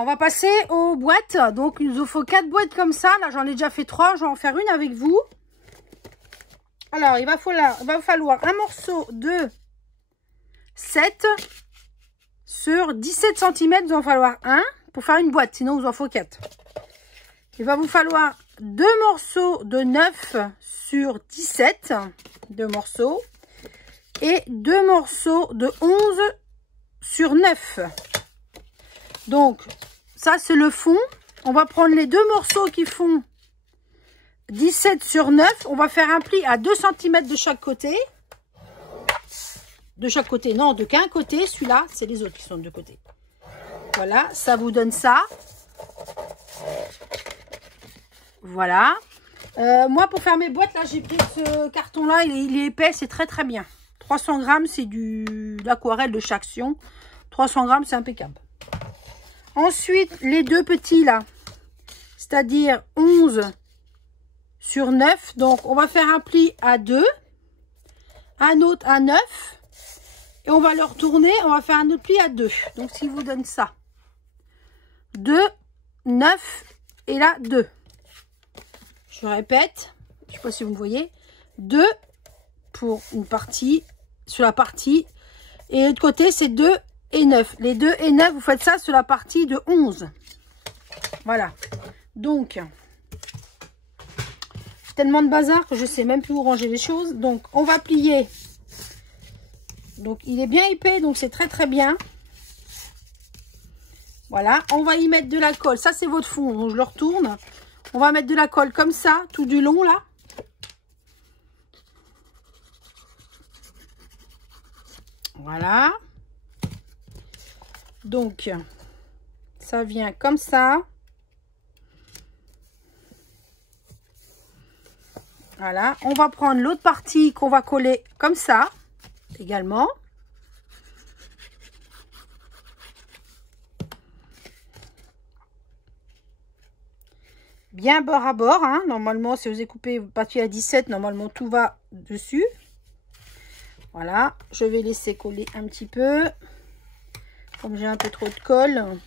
Alors, on va passer aux boîtes. Donc, il nous faut 4 boîtes comme ça. Là, j'en ai déjà fait 3. Je vais en faire une avec vous. Alors, il va falloir un morceau de 7 sur 17 cm. Il va en falloir un pour faire une boîte. Sinon, il vous en faut 4. Il va vous falloir 2 morceaux de 9 sur 17. 2 morceaux. Et 2 morceaux de 11 sur 9. Donc, ça, c'est le fond. On va prendre les 2 morceaux qui font 17 sur 9. On va faire un pli à 2 cm de chaque côté. De chaque côté, non, de qu'un côté. Celui-là, c'est les autres qui sont de deux côtés. Voilà, ça vous donne ça. Voilà. Moi, pour faire mes boîtes, là, j'ai pris ce carton-là. Il est épais, c'est très, très bien. 300 grammes, c'est de l'aquarelle de chaque Action. 300 grammes, c'est impeccable. Ensuite, les 2 petits, là. C'est-à-dire 11 sur 9. Donc, on va faire un pli à 2. Un autre à 9. Et on va le retourner. On va faire un autre pli à 2. Donc, s'il vous donne ça. 2, 9 et là, 2. Je répète. Je ne sais pas si vous me voyez. 2 pour une partie. Sur la partie. Et l'autre côté, c'est 2 et 9. Les 2 et 9, vous faites ça sur la partie de 11. Voilà. Donc, tellement de bazar que je sais même plus où ranger les choses. Donc, on va plier. Donc, il est bien épais, donc c'est très très bien. Voilà. On va y mettre de la colle. Ça, c'est votre fond. Donc, je le retourne. On va mettre de la colle comme ça, tout du long, là. Voilà. Donc, ça vient comme ça. Voilà. On va prendre l'autre partie qu'on va coller comme ça, également. Bien bord à bord, hein. Normalement, si vous avez coupé papier à 17, normalement, tout va dessus. Voilà. Je vais laisser coller un petit peu. Comme j'ai un peu trop de colle,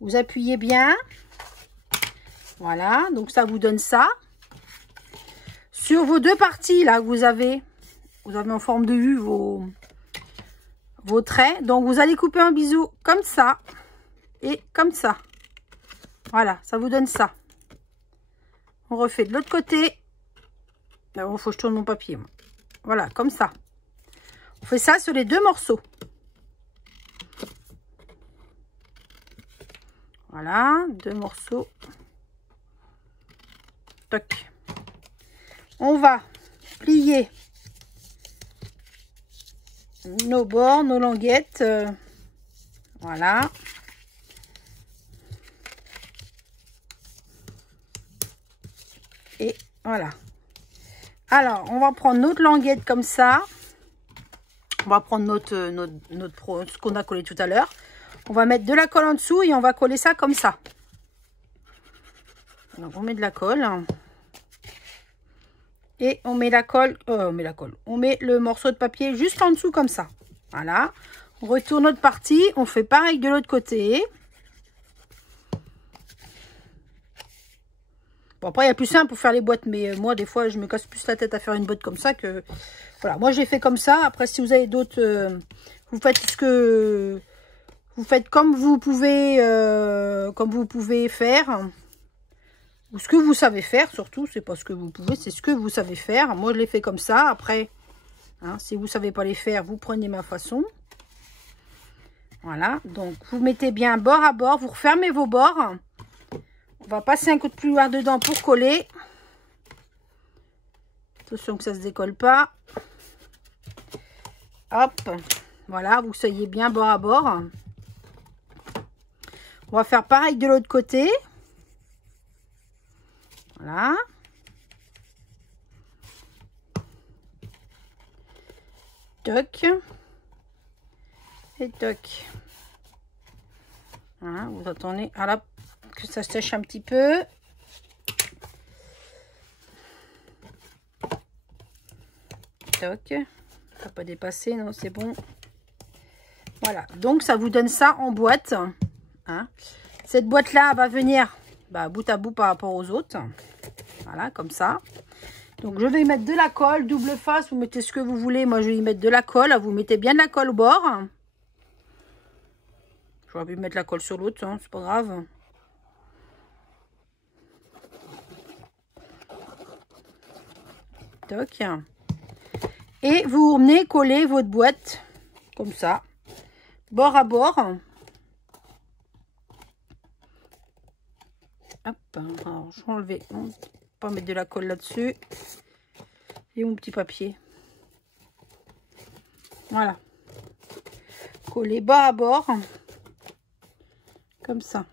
vous appuyez bien. Voilà, donc ça vous donne ça. Sur vos 2 parties là que vous avez en forme de U vos traits. Donc vous allez couper un bisou comme ça et comme ça. Voilà, ça vous donne ça. On refait de l'autre côté. Il faut que je tourne mon papier. Voilà, comme ça. On fait ça sur les 2 morceaux. Voilà, 2 morceaux. Toc. On va plier nos bords, nos languettes. Voilà. Et voilà. Alors, on va prendre notre languette comme ça. On va prendre ce qu'on a collé tout à l'heure. On va mettre de la colle en dessous et on va coller ça comme ça. Alors, on met de la colle. Et on met la colle. On met le morceau de papier juste en dessous comme ça. Voilà. On retourne notre partie. On fait pareil de l'autre côté. Bon, après, il y a plus simple pour faire les boîtes. Mais moi, des fois, je me casse plus la tête à faire une boîte comme ça que... Voilà, moi, j'ai fait comme ça. Après, si vous avez d'autres... vous faites ce que... Vous faites comme vous pouvez faire. Ou ce que vous savez faire, surtout. C'est pas ce que vous pouvez, c'est ce que vous savez faire. Moi, je l'ai fait comme ça. Après, hein, si vous ne savez pas les faire, vous prenez ma façon. Voilà. Donc, vous mettez bien bord à bord. Vous refermez vos bords. On va passer un coup de pluoir dedans pour coller. Attention que ça ne se décolle pas. Hop. Voilà, vous soyez bien bord à bord. On va faire pareil de l'autre côté. Voilà. Toc. Et toc. Voilà, vous attendez que ça sèche un petit peu. Toc. Ça va pas dépasser, non, c'est bon. Voilà, donc ça vous donne ça en boîte. Hein. Cette boîte-là va venir bout à bout par rapport aux autres. Voilà, comme ça. Donc, je vais y mettre de la colle, double face. Vous mettez ce que vous voulez. Moi, je vais y mettre de la colle. Vous mettez bien de la colle au bord. J'aurais pu mettre la colle sur l'autre, hein, c'est pas grave. Toc. Et vous venez coller votre boîte comme ça, bord à bord. Hop, alors je vais enlever, pas mettre de la colle là-dessus. Et mon petit papier. Voilà. Coller bord à bord. Comme ça.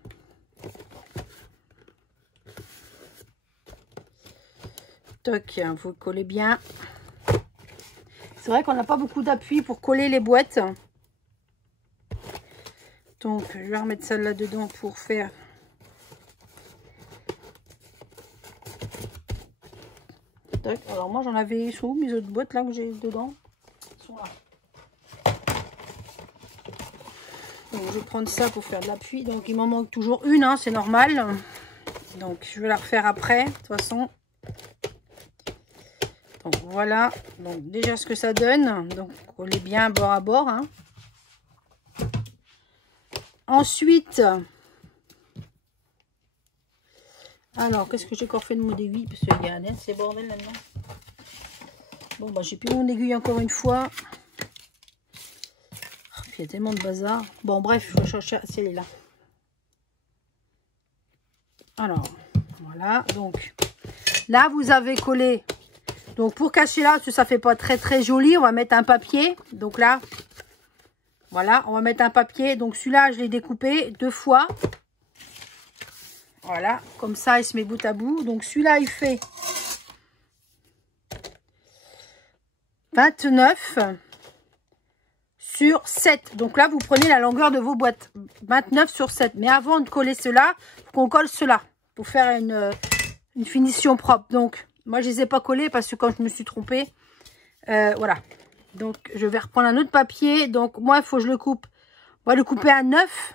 Toc, vous collez bien. C'est vrai qu'on n'a pas beaucoup d'appui pour coller les boîtes. Donc, je vais remettre celle là dedans pour faire. Toc. Alors, moi, j'en avais sous mes autres boîtes là que j'ai dedans. Elles sont là. Donc, je vais prendre ça pour faire de l'appui. Donc, il m'en manque toujours une, hein, c'est normal. Donc, je vais la refaire après, de toute façon. Donc, voilà. Donc, déjà, ce que ça donne. Donc, collez bien bord à bord. Hein. Ensuite, alors, qu'est-ce que j'ai encore fait de mon aiguille? Parce qu'il y a un c'est bordel là-dedans. Bon, j'ai plus mon aiguille encore une fois. Il y a tellement de bazar. Bon, bref, je vais chercher. C'est elle est là. Alors, voilà. Donc, là, vous avez collé. Donc, pour cacher là, parce que ça fait pas très, très joli, on va mettre un papier. Donc là, voilà, on va mettre un papier. Donc, celui-là, je l'ai découpé 2 fois. Voilà, comme ça, il se met bout à bout. Donc, celui-là, il fait 29 sur 7. Donc là, vous prenez la longueur de vos boîtes. 29 sur 7. Mais avant de coller cela, qu'on colle cela pour faire une finition propre. Donc, moi, je ne les ai pas collés parce que quand je me suis trompée, voilà. Donc, je vais reprendre un autre papier. Donc, moi, il faut que je le coupe. On va le couper à 9.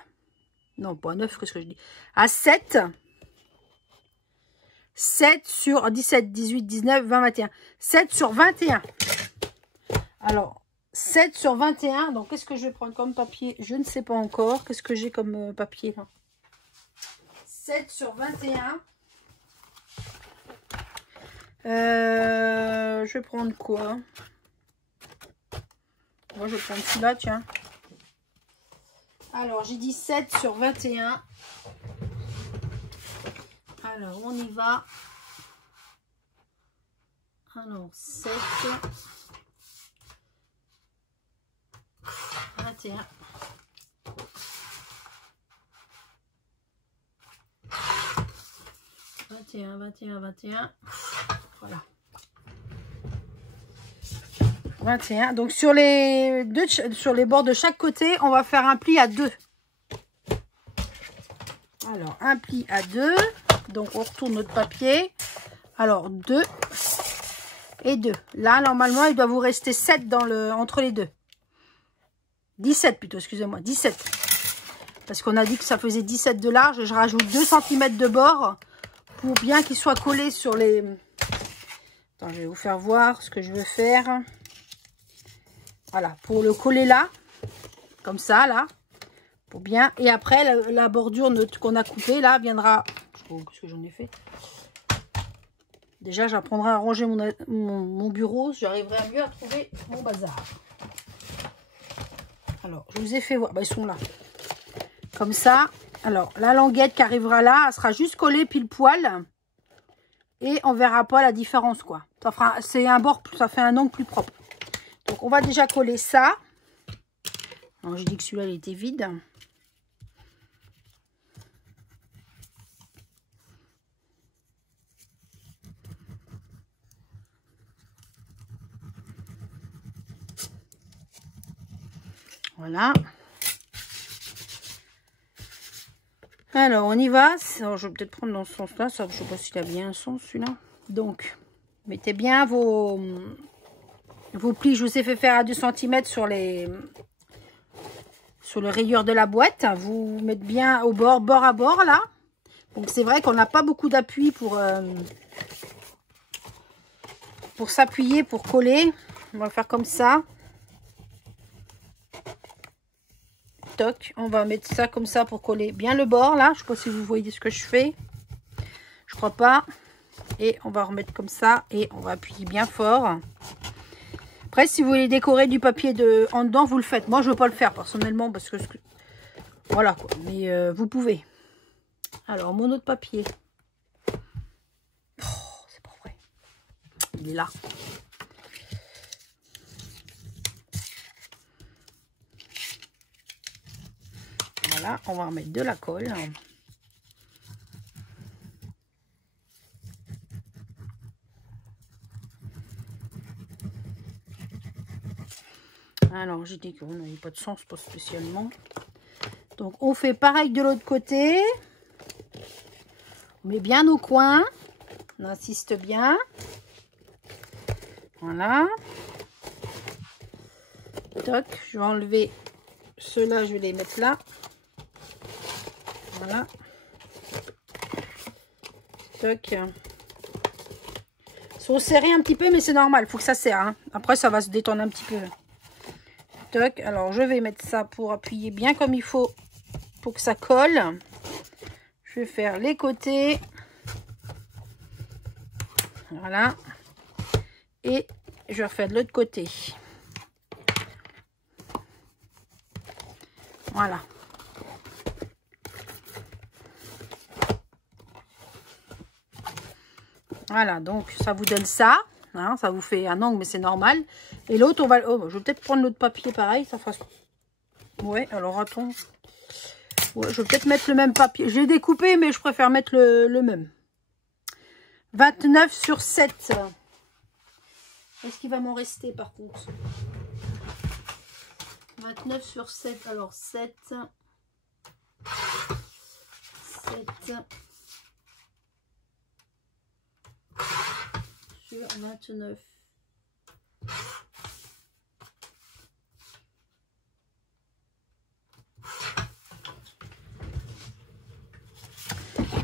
Non, pas à 9, qu'est-ce que je dis? À 7. 7 sur 17, 18, 19, 20, 21. 7 sur 21. Alors, 7 sur 21. Donc, qu'est-ce que je vais prendre comme papier? Je ne sais pas encore. Qu'est-ce que j'ai comme papier là? 7 sur 21. Je vais prendre quoi? Moi, je vais prendre celui-là, tiens. Alors, j'ai dit 7 sur 21. Alors, on y va. Alors, 7... 21. 21, 21, 21. Voilà. 21. Donc sur les bords de chaque côté, on va faire un pli à 2. Alors, un pli à 2. Donc on retourne notre papier. Alors 2 et 2. Là, normalement, il doit vous rester 7 entre les deux. 17 plutôt, excusez-moi, 17. Parce qu'on a dit que ça faisait 17 de large. Je rajoute 2 cm de bord pour bien qu'il soit collé sur les... Attends, je vais vous faire voir ce que je veux faire. Voilà, pour le coller là, comme ça, là, pour bien. Et après, la bordure qu'on a coupée, là, viendra... Qu'est-ce que j'en ai fait? Déjà, j'apprendrai à ranger mon bureau. J'arriverai mieux à trouver mon bazar. Alors, je vous ai fait voir. Ils sont là. Comme ça. Alors, la languette qui arrivera là, elle sera juste collée pile poil. Et on verra pas la différence, quoi. C'est un bord, ça fait un angle plus propre. Donc, on va déjà coller ça. Alors, j'ai dit que celui-là, il était vide. Voilà. Alors, on y va. Alors, je vais peut-être prendre dans ce sens-là. Je ne sais pas s'il a bien un sens, celui-là. Donc, mettez bien vos plis. Je vous ai fait faire à 2 cm sur sur le rayure de la boîte. Vous mettez bien au bord, bord à bord là. Donc c'est vrai qu'on n'a pas beaucoup d'appui pour s'appuyer, pour coller. On va faire comme ça. Toc, on va mettre ça comme ça pour coller bien le bord là. Je sais pas si vous voyez ce que je fais. Je crois pas. Et on va remettre comme ça et on va appuyer bien fort. Après, si vous voulez décorer du papier en dedans, vous le faites. Moi, je ne veux pas le faire personnellement parce que voilà quoi. Mais vous pouvez. Alors, mon autre papier. Oh, c'est pas vrai. Il est là. Voilà, on va remettre de la colle. Alors, j'ai dit qu'on n'avait pas de sens, pas spécialement. Donc, on fait pareil de l'autre côté. On met bien nos coins. On insiste bien. Voilà. Toc, je vais enlever ceux-là, je vais les mettre là. Voilà. Toc. Ils sont serrés un petit peu, mais c'est normal. Il faut que ça serre. Hein. Après, ça va se détendre un petit peu. Toc. Alors, je vais mettre ça pour appuyer bien comme il faut pour que ça colle. Je vais faire les côtés. Voilà. Et je vais refaire de l'autre côté. Voilà. Voilà, donc ça vous donne ça. Hein, ça vous fait un angle, mais c'est normal. Et l'autre, on va... Oh, je vais peut-être prendre l'autre papier pareil. Ça fasse... Ouais, alors attends. Ouais, je vais peut-être mettre le même papier. J'ai découpé, mais je préfère mettre le même. 29 sur 7. Est-ce qu'il va m'en rester par contre? 29 sur 7. Alors 7. 7. Sur 29.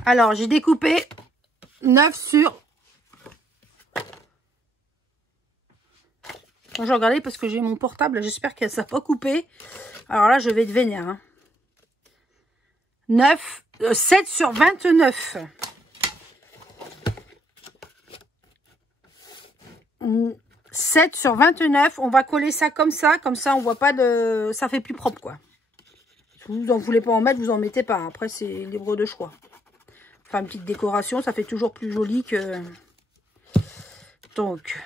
Alors, j'ai découpé 9 sur... Moi, je regardais parce que j'ai mon portable. J'espère qu'elle ne s'est pas coupée. Alors là, je vais être vénère. Hein. 7 sur 29. 7 sur 29. On va coller ça. Comme ça, on voit pas de... Ça fait plus propre, quoi. Si vous n'en voulez pas en mettre, vous en mettez pas. Après, c'est libre de choix. Enfin, une petite décoration, ça fait toujours plus joli que... Donc,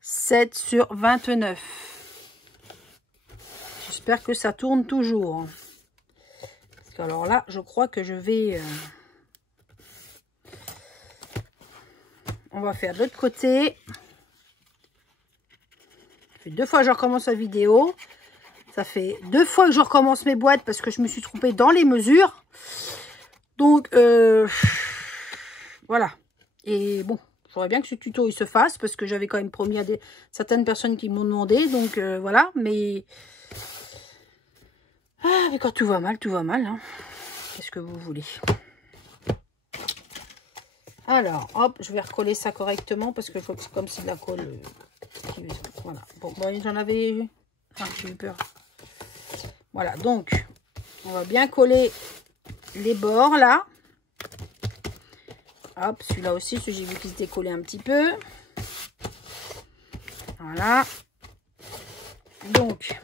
7 sur 29. J'espère que ça tourne toujours. Parce que alors là, je crois que je vais... On va faire de l'autre côté. Ça fait 2 fois que je recommence la vidéo. Ça fait 2 fois que je recommence mes boîtes parce que je me suis trompée dans les mesures. Donc, voilà. Et bon, il faudrait bien que ce tuto il se fasse parce que j'avais quand même promis à certaines personnes qui m'ont demandé. Donc, voilà. Mais quand tout va mal, tout va mal. Hein. Qu'est-ce que vous voulez? Alors, hop, je vais recoller ça correctement parce que c'est comme si de la colle... voilà. Bon, j'en avais... Enfin, j'ai eu peur. Voilà, donc, on va bien coller les bords, là. Hop, celui-là aussi, j'ai vu qu'il se décollait un petit peu. Voilà. Donc,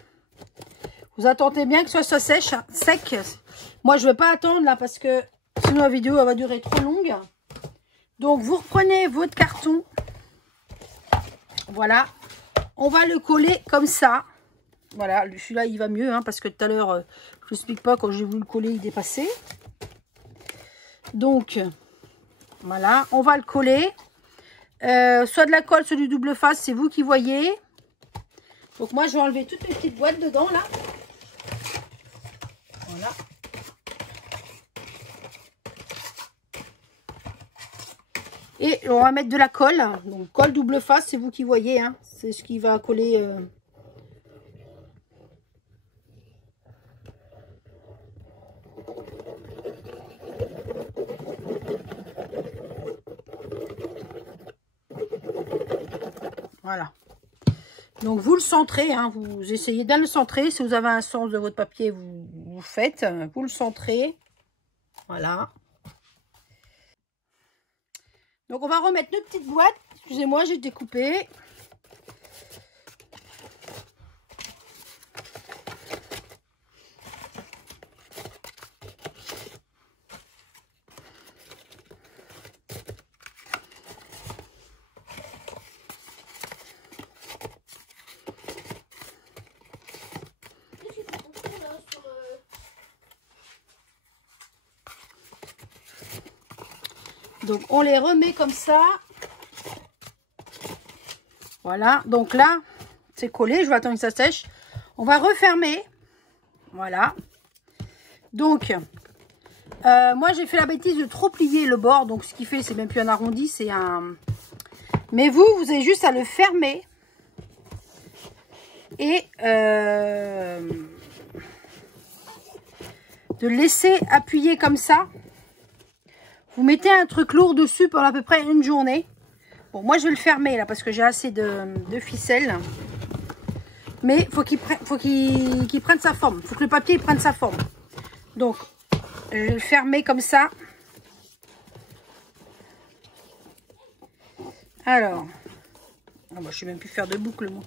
vous attendez bien que ce soit sec. Moi, je ne vais pas attendre, là, parce que sinon la vidéo, elle va durer trop longue. Donc, vous reprenez votre carton. Voilà. On va le coller comme ça. Voilà, celui-là, il va mieux, hein, parce que tout à l'heure, je ne vous explique pas, quand j'ai voulu le coller, il dépassait. Donc, voilà, on va le coller. Soit de la colle, soit du double face, c'est vous qui voyez. Donc, moi, je vais enlever toutes les petites boîtes dedans, là. Voilà. Et on va mettre de la colle. Donc, colle double face, c'est vous qui voyez. Hein. C'est ce qui va coller. Voilà. Donc, vous le centrez, hein, vous essayez bien de le centrer. Si vous avez un sens de votre papier, vous faites. Vous le centrez. Voilà. Donc, on va remettre notre petite boîte. Excusez-moi, j'ai découpé. Donc, on les remet comme ça. Voilà. Donc là, c'est collé. Je vais attendre que ça sèche. On va refermer. Voilà. Donc, moi, j'ai fait la bêtise de trop plier le bord. Donc, ce qui fait, c'est même plus un arrondi, c'est un... Mais vous avez juste à le fermer. Et de laisser appuyer comme ça. Vous mettez un truc lourd dessus pendant à peu près une journée. Bon, moi, je vais le fermer là parce que j'ai assez de ficelle. Mais il faut qu'il prenne sa forme. Il faut que le papier prenne sa forme. Donc, je vais le fermer comme ça. Alors, oh, bah, je ne sais même plus faire de boucle, moi.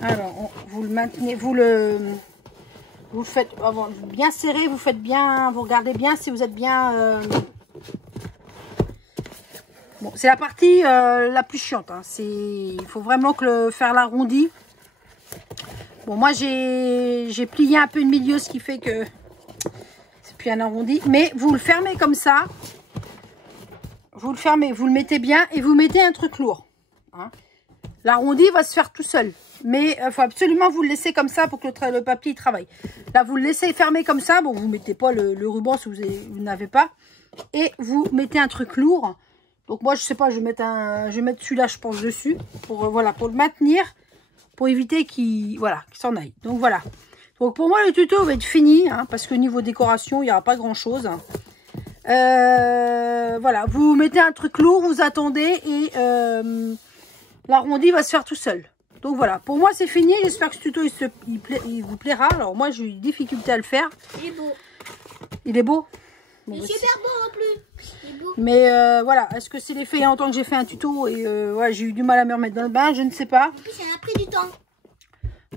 Alors, vous le maintenez, vous le faites bien serré, vous faites bien, vous regardez bien si vous êtes bien. Bon, c'est la partie la plus chiante. Hein. Il faut vraiment faire l'arrondi. Bon, moi j'ai plié un peu le milieu, ce qui fait que c'est plus un arrondi. Mais vous le fermez comme ça. Vous le fermez, vous le mettez bien et vous mettez un truc lourd. Hein. L'arrondi va se faire tout seul. Mais il faut absolument vous le laisser comme ça pour que le papier travaille. Là, vous le laissez fermer comme ça. Bon, vous ne mettez pas le ruban si vous n'avez pas. Et vous mettez un truc lourd. Donc moi, je sais pas, je vais mettre celui-là, je pense, dessus. Pour, voilà, pour le maintenir. Pour éviter qu'il s'en aille. Donc voilà. Donc pour moi, le tuto va être fini. Hein, parce que niveau décoration, il n'y aura pas grand-chose. Voilà, vous mettez un truc lourd, vous attendez et l'arrondi va se faire tout seul. Donc voilà, pour moi c'est fini. J'espère que ce tuto il vous plaira. Alors moi j'ai eu des difficultés à le faire. Il est beau. Il est beau. Bon, il est super beau en plus. Il est beau. Mais voilà, est-ce que c'est l'effet il y a longtemps que j'ai fait un tuto et ouais, j'ai eu du mal à me remettre dans le bain, je ne sais pas. En plus ça a pris du temps.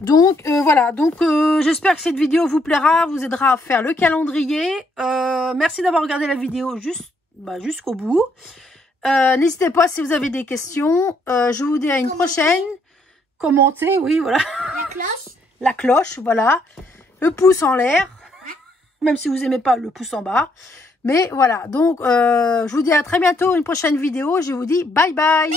Donc voilà, donc j'espère que cette vidéo vous plaira, vous aidera à faire le calendrier. Merci d'avoir regardé la vidéo jusqu'au bout. N'hésitez pas si vous avez des questions. Je vous dis à une prochaine. Commentez, oui, voilà. La cloche. La cloche, voilà. Le pouce en l'air. Même si vous n'aimez pas le pouce en bas. Mais voilà, donc je vous dis à très bientôt, une prochaine vidéo. Je vous dis bye bye.